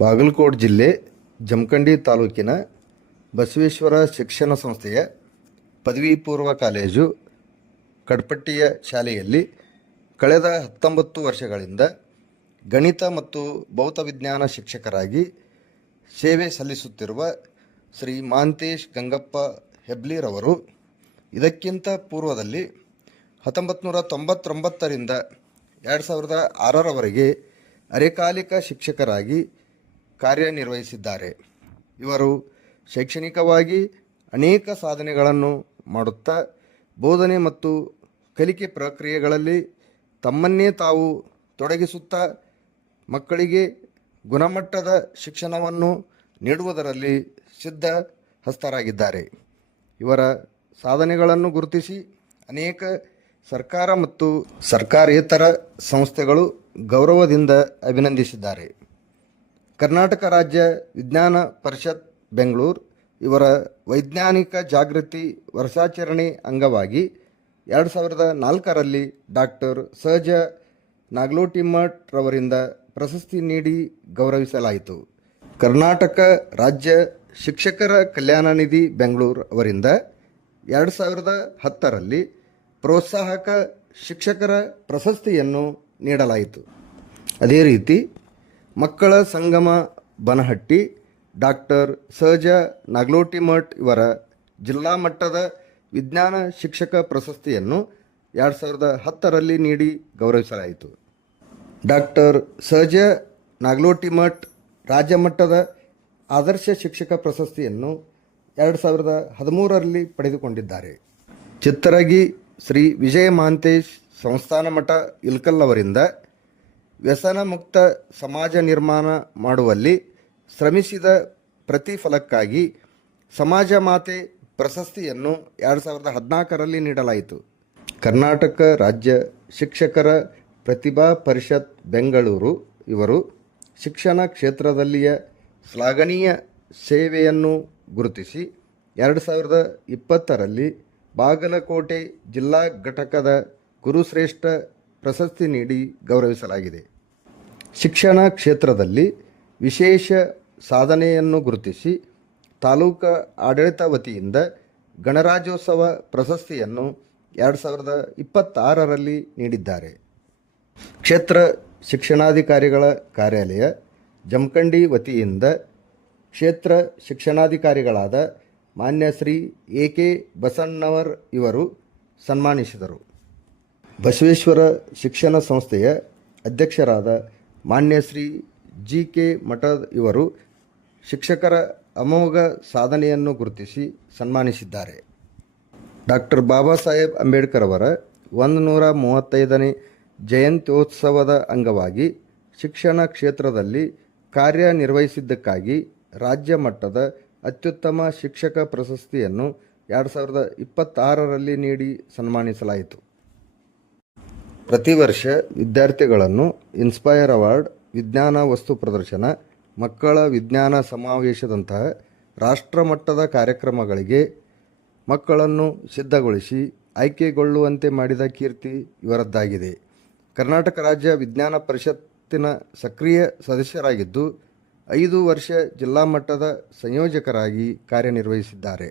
ಬಾಗಲಕೋಟೆ ಜಿಲ್ಲೆ ಜಮಖಂಡಿ ತಾಲೂಕಿನ ಬಸವೇಶ್ವರ ಶಿಕ್ಷಣ ಸಂಸ್ಥೆಯ ಪದವಿ ಪೂರ್ವ ಕಾಲೇಜು ಕಡ್ಪಟ್ಟಿಯ ಶಾಲೆಯಲ್ಲಿ ಕಳೆದ 19 ವರ್ಷಗಳಿಂದ ಗಣಿತ ಮತ್ತು ಭೌತವಿಜ್ಞಾನ ಶಿಕ್ಷಕರಾಗಿ ಸೇವೆ ಸಲ್ಲಿಸುತ್ತಿರುವ ಶ್ರೀ ಮಾಂತೇಶ್ ಗಂಗಪ್ಪ ಹೆಬ್ಲಿರವರು ಇದಕ್ಕಿಂತ ಪೂರ್ವದಲ್ಲಿ 1999ರಿಂದ 2006ರವರೆಗೆ ಅರೆಕಾಲಿಕ ಶಿಕ್ಷಕರಾಗಿ ಕಾರ್ಯನಿರ್ವಹಿಸಿದ್ದಾರೆ. ಇವರು ಶೈಕ್ಷಣಿಕವಾಗಿ ಅನೇಕ ಸಾಧನೆಗಳನ್ನು ಮಾಡುತ್ತಾ ಬೋಧನೆ ಮತ್ತು ಕಲಿಕೆ ಪ್ರಕ್ರಿಯೆಗಳಲ್ಲಿ ತಮ್ಮನ್ನೇ ತಾವು ತೊಡಗಿಸುತ್ತಾ ಮಕ್ಕಳಿಗೆ ಗುಣಮಟ್ಟದ ಶಿಕ್ಷಣವನ್ನು ನೀಡುವುದರಲ್ಲಿ ಸಿದ್ಧ ಹಸ್ತರಾಗಿದ್ದಾರೆ. ಇವರ ಸಾಧನೆಗಳನ್ನು ಗುರುತಿಸಿ ಅನೇಕ ಸರ್ಕಾರ ಮತ್ತು ಸರ್ಕಾರೇತರ ಸಂಸ್ಥೆಗಳು ಗೌರವದಿಂದ ಅಭಿನಂದಿಸಿದ್ದಾರೆ. ಕರ್ನಾಟಕ ರಾಜ್ಯ ವಿಜ್ಞಾನ ಪರಿಷತ್ ಬೆಂಗಳೂರು ಇವರ ವೈಜ್ಞಾನಿಕ ಜಾಗೃತಿ ವರ್ಷಾಚರಣೆ ಅಂಗವಾಗಿ 2004ರಲ್ಲಿ ಡಾಕ್ಟರ್ ಸಹಜ ನಾಗ್ಲೋಟಿಮಠ್ ರವರಿಂದ ಪ್ರಶಸ್ತಿ ನೀಡಿ ಗೌರವಿಸಲಾಯಿತು. ಕರ್ನಾಟಕ ರಾಜ್ಯ ಶಿಕ್ಷಕರ ಕಲ್ಯಾಣ ನಿಧಿ ಬೆಂಗಳೂರು ಅವರಿಂದ 2010ರಲ್ಲಿ ಪ್ರೋತ್ಸಾಹಕ ಶಿಕ್ಷಕರ ಪ್ರಶಸ್ತಿಯನ್ನು ನೀಡಲಾಯಿತು. ಅದೇ ರೀತಿ ಮಕ್ಕಳ ಸಂಗಮ ಬನಹಟ್ಟಿ ಡಾಕ್ಟರ್ ಸಹಜ ನಾಗ್ಲೋಟಿಮಠ್ ಇವರ ಜಿಲ್ಲಾ ಮಟ್ಟದ ವಿಜ್ಞಾನ ಶಿಕ್ಷಕ ಪ್ರಶಸ್ತಿಯನ್ನು 2010ರಲ್ಲಿ ನೀಡಿ ಗೌರವಿಸಲಾಯಿತು. ಡಾಕ್ಟರ್ ಸಹಜ ನಾಗ್ಲೋಟಿಮಠ್ ರಾಜ್ಯ ಮಟ್ಟದ ಆದರ್ಶ ಶಿಕ್ಷಕ ಪ್ರಶಸ್ತಿಯನ್ನು 2013ರಲ್ಲಿ ಪಡೆದುಕೊಂಡಿದ್ದಾರೆ. ಚಿತ್ತರಗಿ ಶ್ರೀ ವಿಜಯ ಮಹಾಂತೇಶ್ ಸಂಸ್ಥಾನ ಮಠ ಇಲ್ಕಲ್ ಅವರಿಂದ ವ್ಯಸನ ಮುಕ್ತ ಸಮಾಜ ನಿರ್ಮಾಣ ಮಾಡುವಲ್ಲಿ ಶ್ರಮಿಸಿದ ಪ್ರತಿಫಲಕ್ಕಾಗಿ ಸಮಾಜ ಮಾತೆ ಪ್ರಶಸ್ತಿಯನ್ನು 2014ರಲ್ಲಿ ನೀಡಲಾಯಿತು. ಕರ್ನಾಟಕ ರಾಜ್ಯ ಶಿಕ್ಷಕರ ಪ್ರತಿಭಾ ಪರಿಷತ್ ಬೆಂಗಳೂರು ಇವರು ಶಿಕ್ಷಣ ಕ್ಷೇತ್ರದಲ್ಲಿಯ ಶ್ಲಾಘನೀಯ ಸೇವೆಯನ್ನು ಗುರುತಿಸಿ 2020ರಲ್ಲಿ ಬಾಗಲಕೋಟೆ ಜಿಲ್ಲಾ ಘಟಕದ ಗುರುಶ್ರೇಷ್ಠ ಪ್ರಶಸ್ತಿ ನೀಡಿ ಗೌರವಿಸಲಾಗಿದೆ. ಶಿಕ್ಷಣ ಕ್ಷೇತ್ರದಲ್ಲಿ ವಿಶೇಷ ಸಾಧನೆಯನ್ನು ಗುರುತಿಸಿ ತಾಲೂಕು ಆಡಳಿತ ವತಿಯಿಂದ ಗಣರಾಜ್ಯೋತ್ಸವ ಪ್ರಶಸ್ತಿಯನ್ನು 2026ರಲ್ಲಿ ನೀಡಿದ್ದಾರೆ. ಕ್ಷೇತ್ರ ಶಿಕ್ಷಣಾಧಿಕಾರಿಗಳ ಕಾರ್ಯಾಲಯ ಜಮಖಂಡಿ ವತಿಯಿಂದ ಕ್ಷೇತ್ರ ಶಿಕ್ಷಣಾಧಿಕಾರಿಗಳಾದ ಮಾನ್ಯ ಶ್ರೀ ಎ.ಕೆ. ಬಸಣ್ಣವರ್ ಇವರು ಸನ್ಮಾನಿಸಿದರು. ಬಸವೇಶ್ವರ ಶಿಕ್ಷಣ ಸಂಸ್ಥೆಯ ಅಧ್ಯಕ್ಷರಾದ ಮಾನ್ಯ ಶ್ರೀ ಜಿ.ಕೆ. ಮಠದ್ ಇವರು ಶಿಕ್ಷಕರ ಅಮೋಘ ಸಾಧನೆಯನ್ನು ಗುರುತಿಸಿ ಸನ್ಮಾನಿಸಿದ್ದಾರೆ. ಡಾಕ್ಟರ್ ಬಾಬಾ ಸಾಹೇಬ್ ಅಂಬೇಡ್ಕರ್ ಅವರ 135ನೇ ಜಯಂತ್ಯೋತ್ಸವದ ಅಂಗವಾಗಿ ಶಿಕ್ಷಣ ಕ್ಷೇತ್ರದಲ್ಲಿ ಕಾರ್ಯನಿರ್ವಹಿಸಿದ್ದಕ್ಕಾಗಿ ರಾಜ್ಯ ಮಟ್ಟದ ಅತ್ಯುತ್ತಮ ಶಿಕ್ಷಕ ಪ್ರಶಸ್ತಿಯನ್ನು 2026ರಲ್ಲಿ ನೀಡಿ ಸನ್ಮಾನಿಸಲಾಯಿತು. ಪ್ರತಿ ವರ್ಷ ವಿದ್ಯಾರ್ಥಿಗಳನ್ನು ಇನ್ಸ್ಪೈರ್ ಅವಾರ್ಡ್, ವಿಜ್ಞಾನ ವಸ್ತು ಪ್ರದರ್ಶನ, ಮಕ್ಕಳ ವಿಜ್ಞಾನ ಸಮಾವೇಶದಂತಹ ರಾಷ್ಟ್ರಮಟ್ಟದ ಕಾರ್ಯಕ್ರಮಗಳಿಗೆ ಮಕ್ಕಳನ್ನು ಸಿದ್ಧಗೊಳಿಸಿ ಆಯ್ಕೆಗೊಳ್ಳುವಂತೆ ಮಾಡಿದ ಕೀರ್ತಿ ಇವರದ್ದಾಗಿದೆ. ಕರ್ನಾಟಕ ರಾಜ್ಯ ವಿಜ್ಞಾನ ಪರಿಷತ್ತಿನ ಸಕ್ರಿಯ ಸದಸ್ಯರಾಗಿದ್ದು 5 ವರ್ಷ ಜಿಲ್ಲಾ ಮಟ್ಟದ ಸಂಯೋಜಕರಾಗಿ ಕಾರ್ಯನಿರ್ವಹಿಸಿದ್ದಾರೆ.